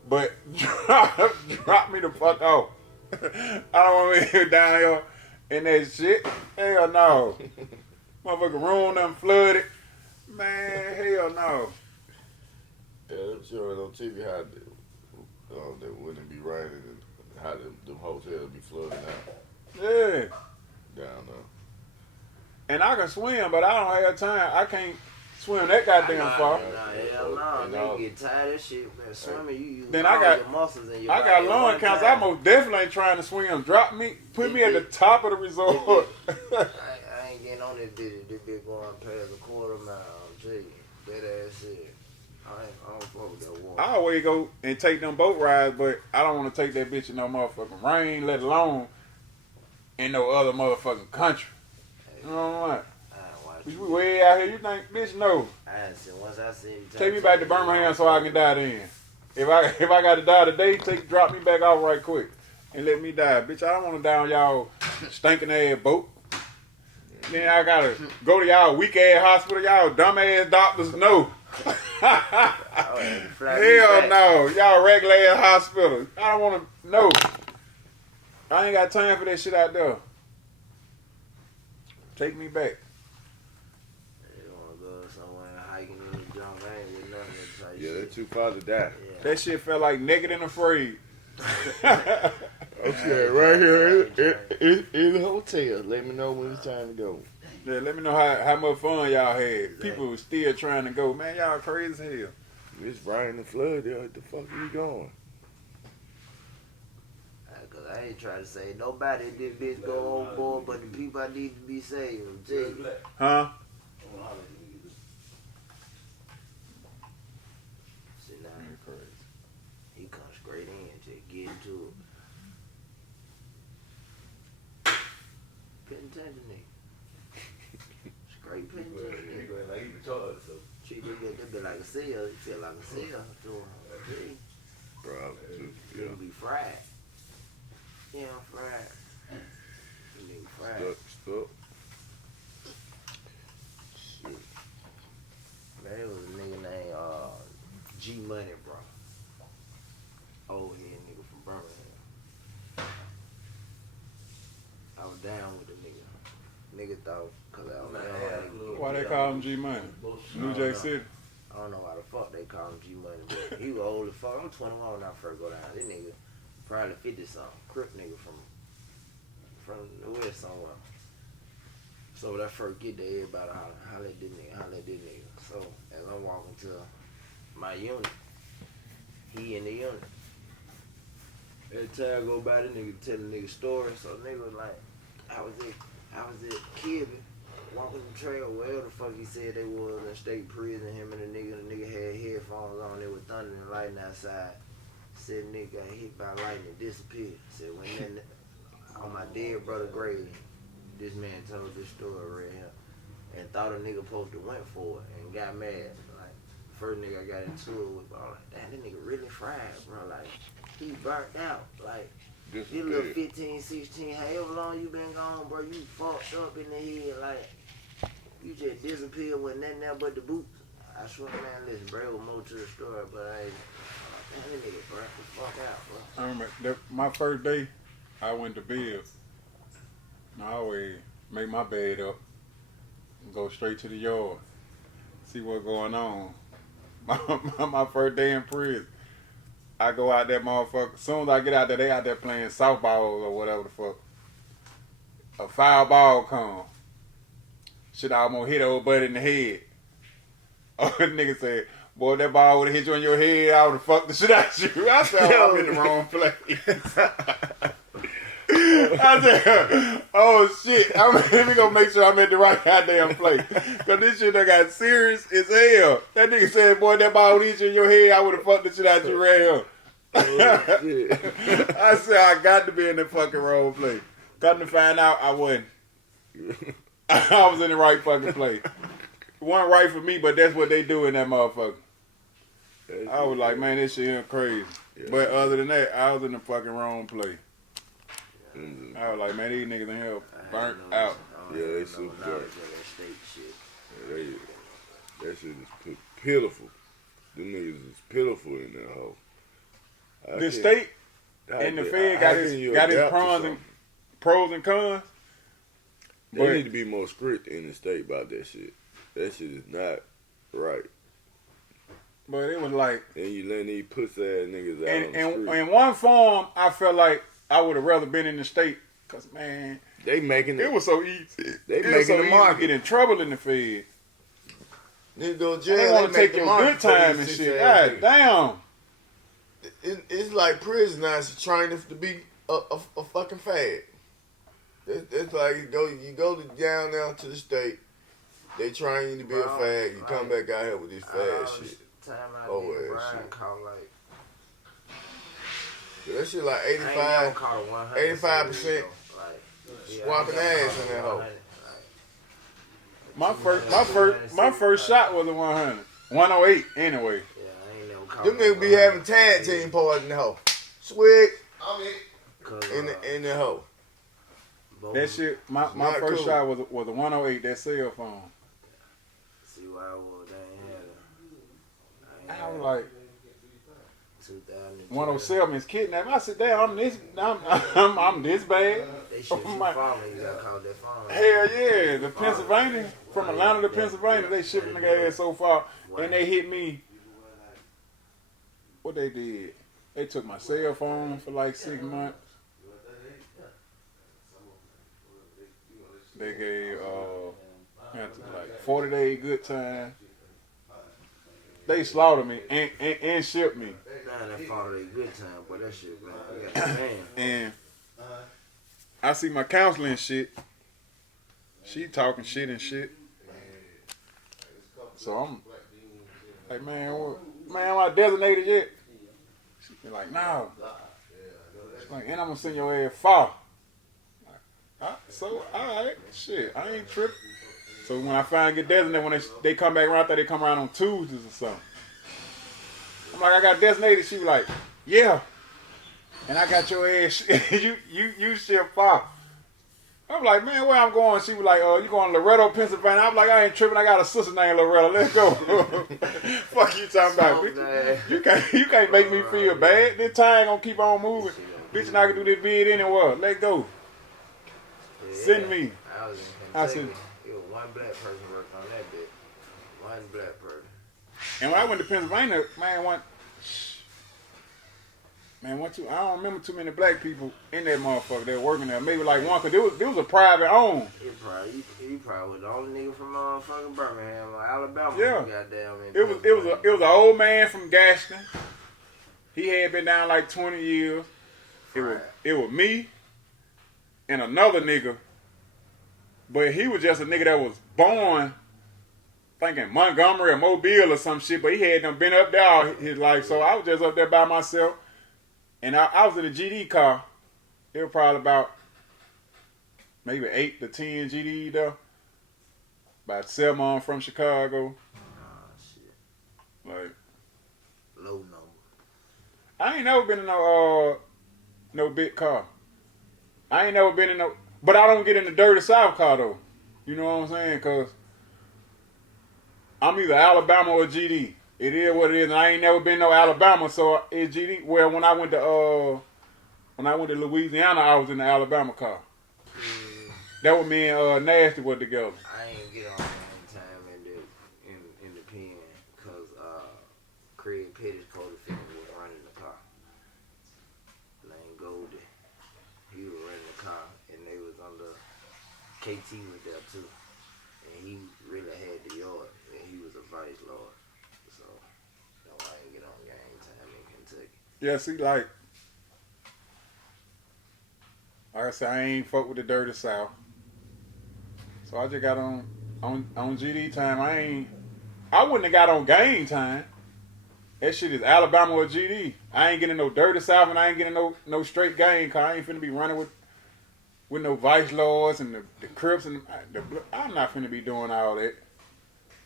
But drop me the fuck off. I don't want to be down here in that shit. Hell no. Motherfucking room done flooded. Man, hell no. Yeah, them showing on TV how that when it be raining and how them hotels be flooding out Yeah. down there. And I can swim, but I don't have time. I can't swim that goddamn far. Hell no, nigga get tired of that shit, man. Swimming, you use Then all I got- your muscles in your I body got at lung one cancer. I time. most definitely ain't trying to swim. Put me at the top of the resort. I ain't getting on this bitch. This bitch going past a quarter mile. I'm telling you, that ass shit. I don't fuck with that water. I always go and take them boat rides, but I don't want to take that bitch in no motherfucking rain, let alone in no other motherfucking country. You know what? We way out here. You think, bitch, no. I ain't seen once I seen you. Take me back to Birmingham so I can die then. If I got to die today, drop me back off right quick and let me die. Bitch, I don't want to die on y'all stinking ass boat. Then I gotta go to y'all weak ass hospital. Y'all dumb ass doctors no. Hell no. Y'all regular ass hospital. I don't want to know. I ain't got time for that shit out there. Take me back. You wanna go somewhere hiking in the jungle? I ain't with nothing of that type Yeah, shit. they too far to die. Yeah. That shit felt like Naked and Afraid. I'm saying right here in the hotel. Let me know when it's time to go. Yeah, let me know how much fun y'all had. People still trying to go. Man, y'all crazy as hell. It's rain and flood there. What the fuck are you going? Cause I ain't trying to say nobody this bitch go overboard, but the people I need to be saved. I'm telling you. Huh? See now, he comes straight in, just get into it. Paying attention, nigga. Straight paying attention, nigga. Like you retarded, so. Treat that bit like a seal. You feel like a seal to him. Bro, You yeah. be fried. Yeah, I'm fried. You be fried. Stuck. Shit. Man, it was a nigga named G Money, bro. Old head nigga from Birmingham. I was down with the nigga. Nigga thought, cause I was down. Why they call him G Money? New Jack City. I don't know why the fuck they call him G Money, but he was old as fuck. I'm 21 when I first go down. This nigga probably 50 something. Crip nigga from the west somewhere. So when I first get there, everybody holler at this nigga. So as I'm walking to my unit, he in the unit. Every time I go by, the nigga tell the nigga story. So the nigga was like, I was at Kibby, walking the trail, wherever the fuck he said they was in state prison. Him and the nigga had headphones on. They were thunder and lightning outside. Said nigga got hit by lightning, disappeared. Said when that on my dead brother grave, this man told this story right here, and thought a nigga supposed to went for it and got mad. Like first nigga I got into it with, I was like, damn, that nigga really fried, bro. Like he burnt out. Like this little 15, 16, however long you been gone, bro, you fucked up in the head. Like you just disappeared with nothing else but the boots. I swear, man, listen, bro, there was more to the story, but I ain't. Damn, that nigga burnt the fuck out, bro. I remember my first day, I went to bed. I always make my bed up and go straight to the yard, see what's going on. My first day in prison, I go out there, motherfucker. As soon as I get out there, they out there playing softball or whatever the fuck. A foul ball come. Shit almost hit old buddy in the head. Oh, the nigga said, boy, if that ball would have hit you in your head, I would have fucked the shit out of you. I said, oh, I'm in the wrong place. I said, oh shit, let me go make sure I'm at the right goddamn place. Cause this shit done got serious as hell. That nigga said, boy, that ball would hit you in your head, I would have fucked the shit out of you right here. I said, I got to be in the fucking wrong place. Come to find out, I wasn't. I was in the right fucking place. It wasn't right for me, but that's what they do in that motherfucker. I was like, man, this shit ain't crazy. Yeah. But other than that, I was in the fucking wrong place. Mm-hmm. I was like, man, these niggas in here burnt out. Yeah, they super dark. Yeah, that shit is pitiful. Them niggas is pitiful in that hole. The state and the Fed got his pros and cons. They need to be more strict in the state about that shit. That shit is not right. But it was like, And you letting these pussy ass niggas out on the and street. in one form, I felt like I would have rather been in the state. Cause man, They making it. it was so easy. They It was making so the easy to market. get in trouble in the Fed. Niggas go to And jail. they want to make take the your market good time for and these shit. sis-ass God niggas. damn. It's like prison now. It's trying to be a fucking fad. It's like you go down there to the state. They trying you to be a fad. You come back out here with this fad shit. Time I Oh, did yeah, Brian shit. caught like That shit like I ain't never 85. caught a 100. 85% Like, swapping I ain't never ass caught in that a hoe. 100. My first shot was a 100. 108 anyway. Yeah, I ain't never caught Them a niggas be 100. having tag team parties in the hoe. Swig I'm it. 'Cause, in the hoe. both That shit, my Not first cool. shot was a 108. That cell phone. See why I was, they ain't had I was like, 2012. 107 is kidnapped. I said, damn, I'm this bad. They should Oh you my- follow you got called that phone. Hell yeah, the Pennsylvania, from Atlanta to Pennsylvania, they shipping nigga ass so far, and they hit me. What they did? They took my cell phone for like 6 months. They gave like 40-day good time. They slaughtered me and shipped me. Man, that phone a good time, but that shit, man. And I see my counselor and shit. She talking shit and shit. So I'm like, man, am I designated yet? She be like, no. She's like, and I'm gonna send your ass far. So, alright, shit, I ain't tripping. So when I finally get designated, when they come back around there, they come around on Tuesdays or something. I'm like, I got designated. She was like, yeah. And I got your ass. you ship far. I'm like, man, where I'm going? She was like, you going to Loretto, Pennsylvania? I'm like, I ain't tripping. I got a sister named Loretto. Let's go. Fuck you talking about, bitch. You can't make me feel bad. This time gonna keep on moving. Bitch, and I can do this bid anywhere. Let's go. Send me. I was in I Kentucky. said- It was one black person working on that bit. One black person. And when I went to Pennsylvania, I don't remember too many black people in that motherfucker that were working there. Maybe like one, cause it was a private owned. You probably was the only nigga from fucking Birmingham or Alabama. Yeah. Goddamn. It was an old man from Gaston. He had been down like 20 years. It was me and another nigga, but he was just a nigga that was born thinking Montgomery or Mobile or some shit, but he had done been up there all his life, so I was just up there by myself. And I was in a GD car. It was probably about maybe 8 to 10 GD though. About 7 on from Chicago. Oh, shit. Like, Low number. I ain't never been in no big car. I ain't never been in no, but I don't get in the dirty South car though. You know what I'm saying? Cause I'm either Alabama or GD. It is what it is, and I ain't never been no Alabama, so it's GD. Well, when I went to Louisiana, I was in the Alabama car. That was me and Nasty were together. I ain't get on any time in the pen because Craig Pettis co-defendant was running the car. Lane Goldie, he was running the car, and they was under KT was there too, and he really had the yard, and he was a vice lord. So no, I ain't get on game time in Kentucky. Yeah, see, like I said, I ain't fuck with the dirty South. So I just got on GD time. I wouldn't have got on game time. That shit is Alabama or GD. I ain't getting no dirty South, and I ain't getting no straight game, cause I ain't finna be running with no vice lords and the Crips and I'm not finna be doing all that.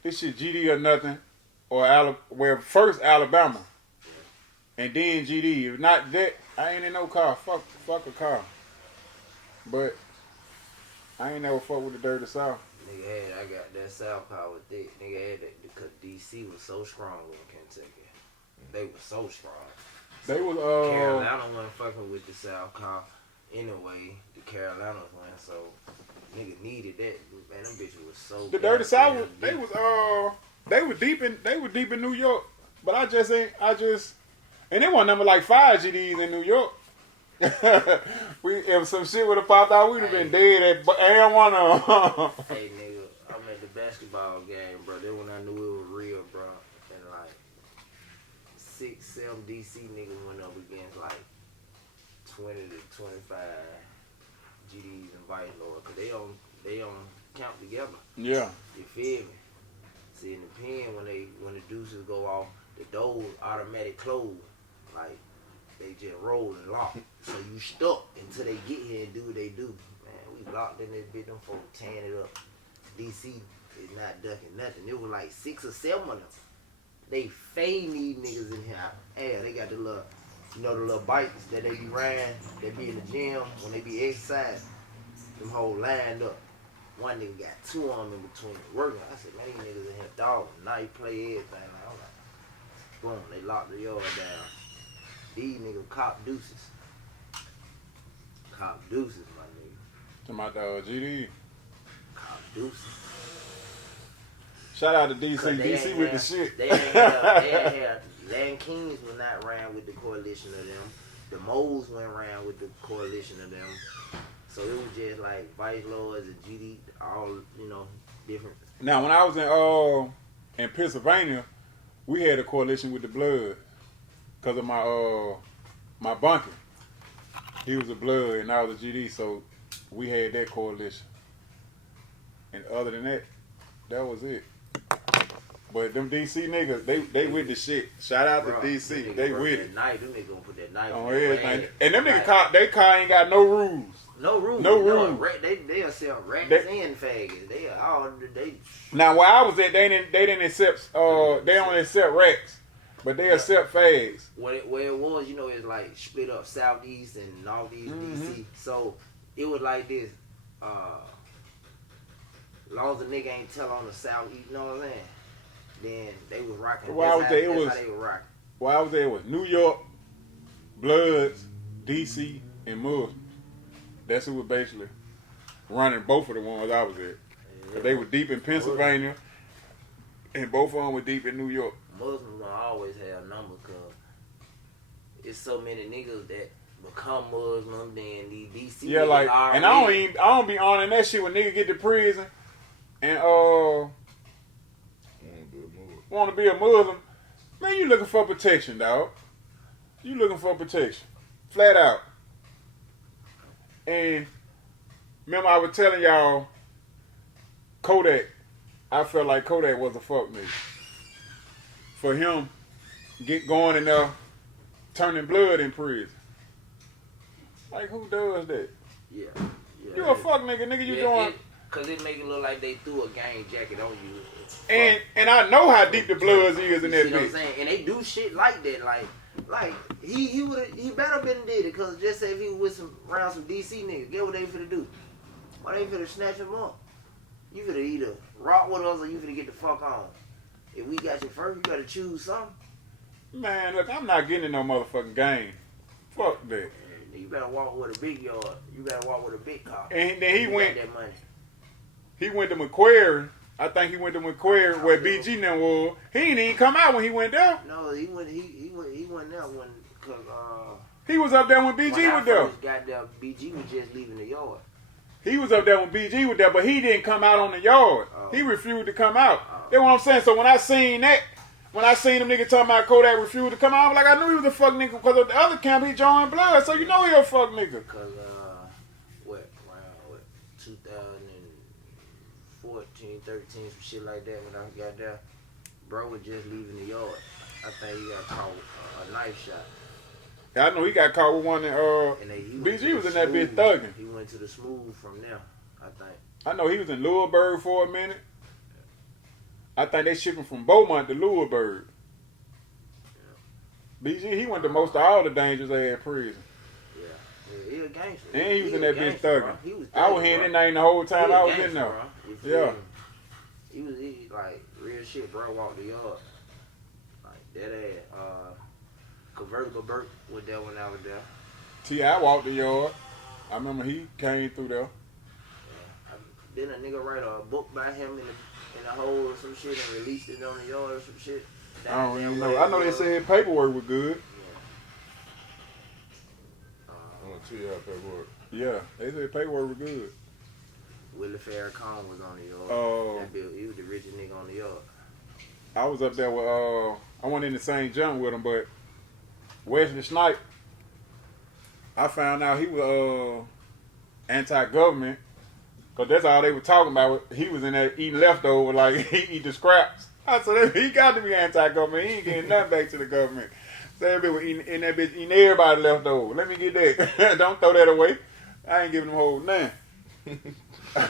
This shit GD or nothing, or first Alabama, and then GD. If not that, I ain't in no car. Fuck a car. But I ain't never fuck with the dirty South. I got that South car with that. Nigga had that because DC was so strong in Kentucky. They were so strong. They was Carolina wasn't fucking with the South car anyway. The Carolinas went, so nigga needed that. Man, them bitches was so. the dirty South. They were deep in New York. But I just ain't. And there wasn't number like 5 GDs in New York. If some shit would have popped out, we'd have been dead. And one of them. Hey nigga, I'm at the basketball game, bro. Then when I knew it was real, bro, and like 6, 7 DC niggas went up against like 20 to 25 GDs and Vice Lord, cause they don't count together. Yeah. You feel me? See, in the pen, when the deuces go off, the doors automatic close, like they just roll and lock. So you stuck until they get here and do what they do. Man, we locked in this bitch, them folks tearing it up. DC is not ducking nothing. It was like 6 or 7 of them. They fade these niggas in here. Yeah, they got the little, you know, the little bikes that they be riding, they be in the gym when they be exercising. Them whole lined up. One nigga got 2 of them in between working. I said, man, these niggas in here dog. Now you play everything. Like, I'm like, boom, they locked the yard down. These niggas cop deuces. Cop deuces, my nigga. To my dog GD. Cop deuces. Shout out to DC. 'Cause they DC ain't with had- the shit. They ain't had Land Kings was not ran with the coalition of them. The Moles went around with the coalition of them. So it was just like Vice Lords and GD, all, you know, different. Now, when I was in Pennsylvania, we had a coalition with the Blood because of my bunker. He was a Blood and I was a GD, so we had that coalition. And other than that, that was it. But them DC niggas, they with the shit. Shout out Bro, to DC, them they niggas with that it. Knife, them niggas gonna put that knife On on their everything. ass. And them Like, niggas, they car ain't got no rules. no rules. no rules. They'll sell rats They- and faggots. They all they. Now where I was at, they didn't accept they don't accept racks, but they accept fags. Where it was, you know, it's like split up southeast and northeast DC. So it was like this. As long as the nigga ain't tell on the southeast, you know what I'm saying? Then they was rocking. Well, I was there, That's how they were rocking. Where I was there was New York, Bloods, DC, and Muslims. That's who was basically running both of the ones I was at. 'Cause they were deep in Pennsylvania, and both of them were deep in New York. Muslims gonna always have numbers because it's so many niggas that become Muslim. Then these DC Yeah, niggas like, already, and I don't be honoring that shit when niggas get to prison and want to be a Muslim. Man, you looking for protection, dog. You looking for protection, flat out. And remember, I was telling y'all, Kodak. I felt like Kodak was a fuck nigga. For him, get going in there, turning blood in prison. Like, who does that? Yeah. You a fuck nigga. You doing? Cause it make it look like they threw a gang jacket on you. And I know how deep the bloods is in that You see what I'm bitch. saying? And they do shit like that. Like he better been did it. Cause just say if he was with around some DC niggas, get what they finna do? Why they finna snatch him up? You finna either rock with us or you finna get the fuck on. If we got you first, you gotta choose something. Man, look, I'm not getting in no motherfucking game. Fuck that. You better walk with a big yard. You better walk with a big car. And then he You went. got that money. He went to Macquarie. I think he went to Macquarie where BG now was. He ain't even come out when he went there. No, he went there when cause He was up there when when BG I was there. first got there, BG was just leaving the yard. He was up there when BG was there, but he didn't come out on the yard. Oh. He refused to come out. Oh. That's what I'm saying. So when I seen them niggas talking about Kodak refused to come out, I'm like, I knew he was a fuck nigga because of the other camp he joined blood. So you know he a fuck nigga. Cause around 2014, 13, some shit like that when I got there, bro was just leaving the yard. I think he got caught a knife shot. I know he got caught with one and He went BG to was the in that bitch Smooth. thugging. He went to the Smooth from there, I think. I know he was in Louisburg for a minute. I think they shipping from Beaumont to Louisburg. BG, he went to most of all the dangerous ass prison. Yeah, he a gangster. And he was in that bitch gangster, thugging. bro. He was I was thugging, hearing bro. that name the whole He time a I was gangster, in there. bro. You feel Yeah. me? He like real shit, bro. Walked the yard like that ass. Convertible Burt with that when I was there. T.I. walked the yard. I remember he came through there. Then a nigga write a book by him in a hole or some shit and released it on the yard or some shit. I don't even know. I know they said paperwork was good. I'm gonna tell you how paperwork. Yeah, they said paperwork was good. Willie Farrakhan was on the yard. That bill, he was the richest nigga on the yard. I was up there with I went in the same jump with him, but Wesley Snipe, I found out he was anti-government, cause that's all they were talking about. He was in there eating leftovers, like he eat the scraps. I said he got to be anti-government. He ain't getting nothing back to the government. So that bitch was eating everybody leftovers. Let me get that. Don't throw that away. I ain't giving them whole nothing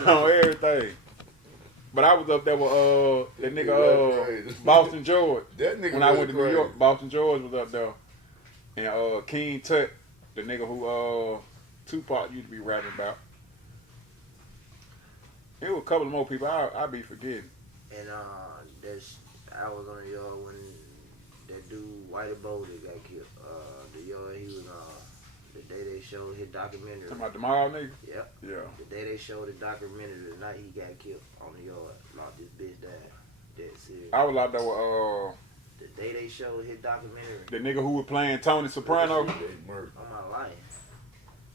on everything. But I was up there with that nigga Boston George. That nigga when I went to crazy. New York, Boston George was up there, and King Tut, the nigga who Tupac used to be rapping about. There was a couple of more people I be forgetting. And I was on the yard when that dude Whitey Boulder got killed. The yard he was the day they showed his documentary. Talking about the mall nigga? Yep. Yeah. The day they showed the documentary, the night he got killed on the yard, locked his bitch down. Dead serious. I was out there with The day they showed his documentary. the nigga who was playing Tony Soprano. They murdered. On my life.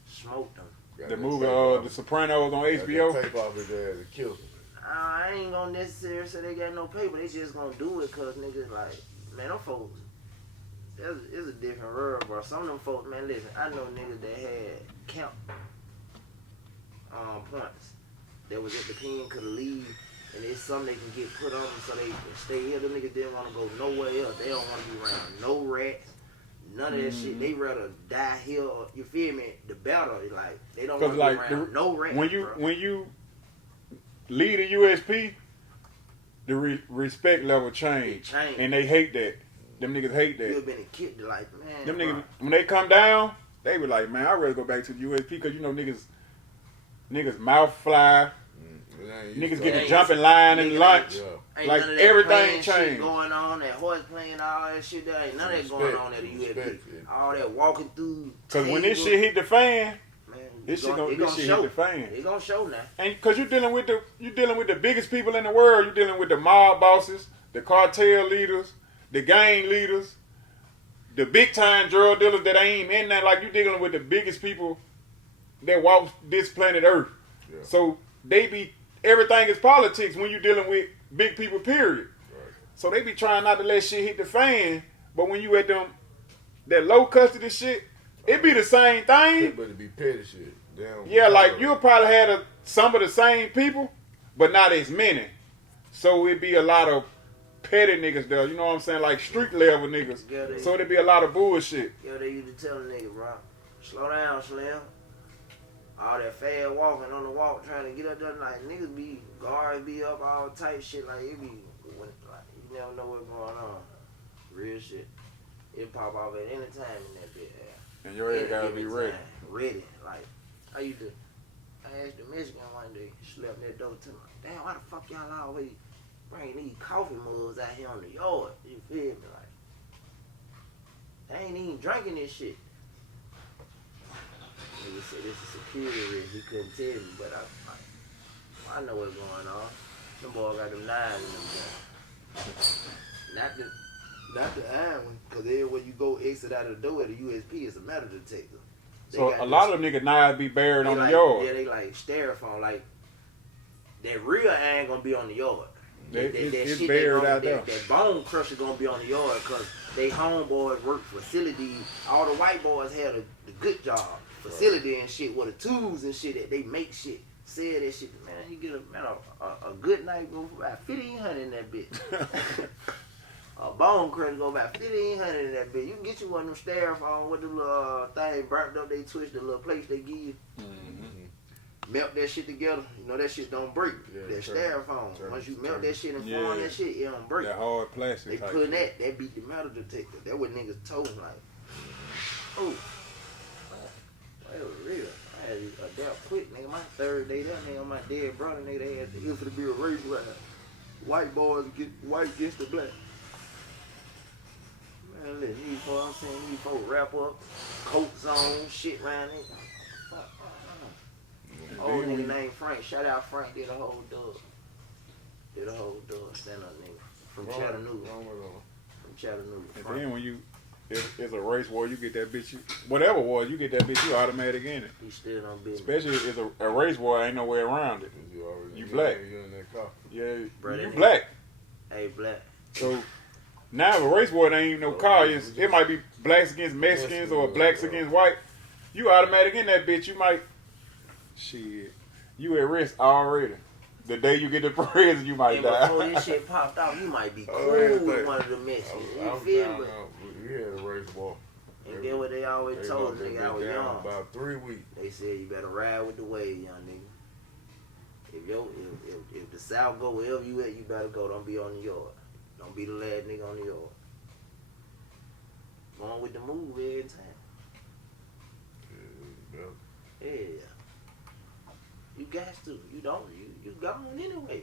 Smoked him. The movie The Sopranos on HBO. Tape off his ass and killed him. I ain't gonna necessarily say they got no paper. They just gonna do it cause niggas like, man, them folks, it's a different world, bro. Some of them folks, man, listen, I know niggas that had camp points that was at the pen, could leave, and it's something they can get put on them so they can stay here. Them niggas didn't want to go nowhere else. They don't want to be around no rats, none of that shit. They rather die here. You feel me? The better. Like they don't want to be around no rats. When you lead a USP, the respect level change, and they hate that. Them niggas hate that. You've been a kid, like man. Them niggas when they come down, they be like, man, I'd rather go back to the USP because you know niggas mouth fly. Niggas get the jumping line in lunch. Yeah. Ain't Like none of that everything playing shit changed. going on, that horse playing, all that shit. There ain't none of that going on at the USP. All that walking through. Cause when this shit hit the fan, man, this shit hit the fan. It gonna show now. And cause you're dealing with the biggest people in the world. You're dealing with the mob bosses, the cartel leaders, the gang leaders, the big time drug dealers that ain't in there. Like you dealing with the biggest people that walk this planet Earth. Yeah. So everything is politics when you're dealing with big people, period. Right. So they be trying not to let shit hit the fan, but when you at that low custody shit, it be the same thing. But it be petty shit. Yeah, like you'll probably have some of the same people, but not as many. So it be a lot of petty niggas there, you know what I'm saying? Like street level niggas. Yeah, So it be a lot of bullshit. Yo, they used to tell a nigga, bro, slow down, Slim. All that fast walking on the walk, trying to get up there, like niggas be guards be up, all type shit, like it be, like you never know what's going on. Real shit. It pop off at any time in that bitch. And your head gotta be ready. Ready, like I used to. I asked the Michigan one day, she left that door to me. Damn, why the fuck y'all always bring these coffee mugs out here on the yard? You feel me? Like they ain't even drinking this shit. Nigga said this is security risk. He couldn't tell me, but I know what's going on. Them boys got them knives in them guns. Not the iron one, because everywhere you go exit out of the door at the USP is a metal detector. So a lot of them nigga knives be buried on the yard. Yeah, they like styrofoam. Like that real iron gonna be on the yard. It's buried out there. That bone crusher gonna be on the yard because they homeboys work facilities. All the white boys had the good job facility and shit with the tools and shit that they make shit. Said that shit, man. You get a good night go for about $1,500 in that bitch. A bone crusher go about $1,500 in that bitch. You can get you one of them styrofoam with the little thing burnt up. They twist the little plates they give you. Mm-hmm. Melt that shit together. You know that shit don't break. Yeah, that styrofoam. Once you melt that shit and form that shit, it don't break. That hard plastic. They put that beat the metal detector. That what niggas told like, oh, it was real. I had to adapt quick, nigga. My third day there, nigga, my dead brother, nigga, they had to be a race ride. White boys get white against the black. Man, listen, these folks, I'm saying these folks wrap up, coats on, shit around it. Old nigga named Frank. Shout out Frank. Did a whole dub. Stand up nigga. From Chattanooga. From Chattanooga. And Frank. then when you, if it's a race war, you get that bitch. Whatever war, you get that bitch. You automatic in it. He still don't be. Especially if it's a race war, ain't no way around it. You black. You in that car. Yeah, Bro, you that black. Hey, black. So now if a race war, it ain't even no car. It might be blacks against Mexicans or blacks against white. You automatic in that bitch. You might, shit, you at risk already. The day you get to prison, you might And die. before this shit popped off, you might be cool yeah, with but- one of the Mexicans. You I'm feel down me? on, we had a race war. And then what they always told us, nigga, I was young. About 3 weeks. They said you better ride with the wave, young nigga. If the South go wherever you at, you better go. Don't be on the yard. Don't be the last nigga on the yard. Going with the move every time. Yeah. You got to. You don't. You gone anyway.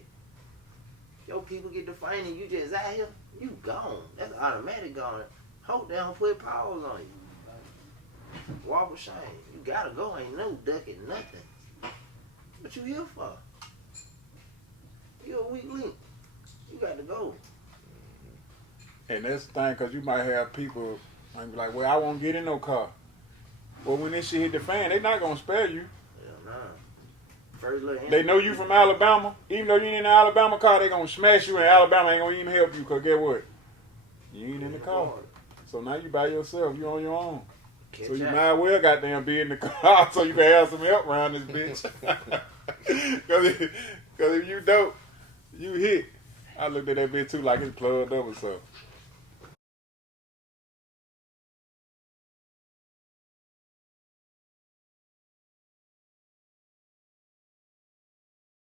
Your people get defined and you just out here, you gone. That's automatic gone. Hope they don't put pause on you. Walk with shame. You gotta go. Ain't no ducking nothing. What you here for? You a weak link. You got to go. And that's the thing, because you might have people might be like, well, I won't get in no car. Well, when this shit hit the fan, they not going to spare you. Hell nah. First little They know you from Alabama. Even though you ain't in the Alabama car, they going to smash you, and Alabama ain't going to even help you, because guess what? You ain't in the car. So now you by yourself. You on your own. Catch So you up. might as well goddamn be in the car so you can have some help around this bitch. Because if you don't, you hit. I looked at that bitch too like it's plugged up or something.